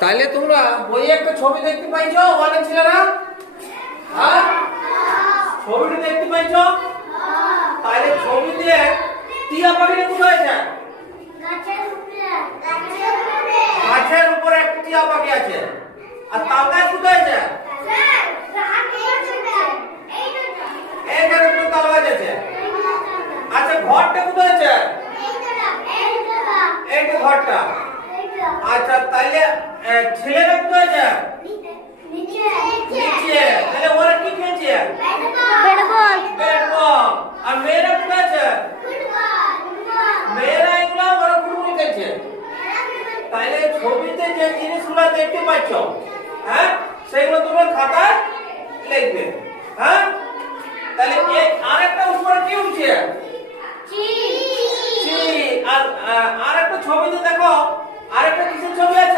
তাহলে তোমরা বইয়ে একটা ছবি দেখতে পাইছো অনেক ছেলেরা? হ্যাঁ, ছবিটা দেখতে পাইছো? তাহলে ছবিতে টিয়া পাখিটা কোথায় আছে? গাছের উপরে একটা টিয়া পাখি আছে। আর তাল গাছ কোথায় আছে? এইখানে একটা তাল গাছ আছে। আচ্ছা, ঘরটা কোথায় আছে? এই তো ঘরটা। আচ্ছা, তাহলে ছেলেরা কোথায় আছে? নিচে। তাহলে ওরা কি খেলছে? Bat ball. আর মেয়েরা কোথায় আছে? মেয়েরা এগুলা ওরা ফুটবল খেলছে। তাহলে ছবিতে যে জিনিসগুলো দেখতে পাচ্ছ, হ্যাঁ, সেগুলো তোমরা খাতায় লিখবে। হ্যাঁ, তাহলে আরেকটা উপরে কি উঠছে? আর আরেকটা ছবিতে দেখো, আরেকটা কিসের ছবি আছে?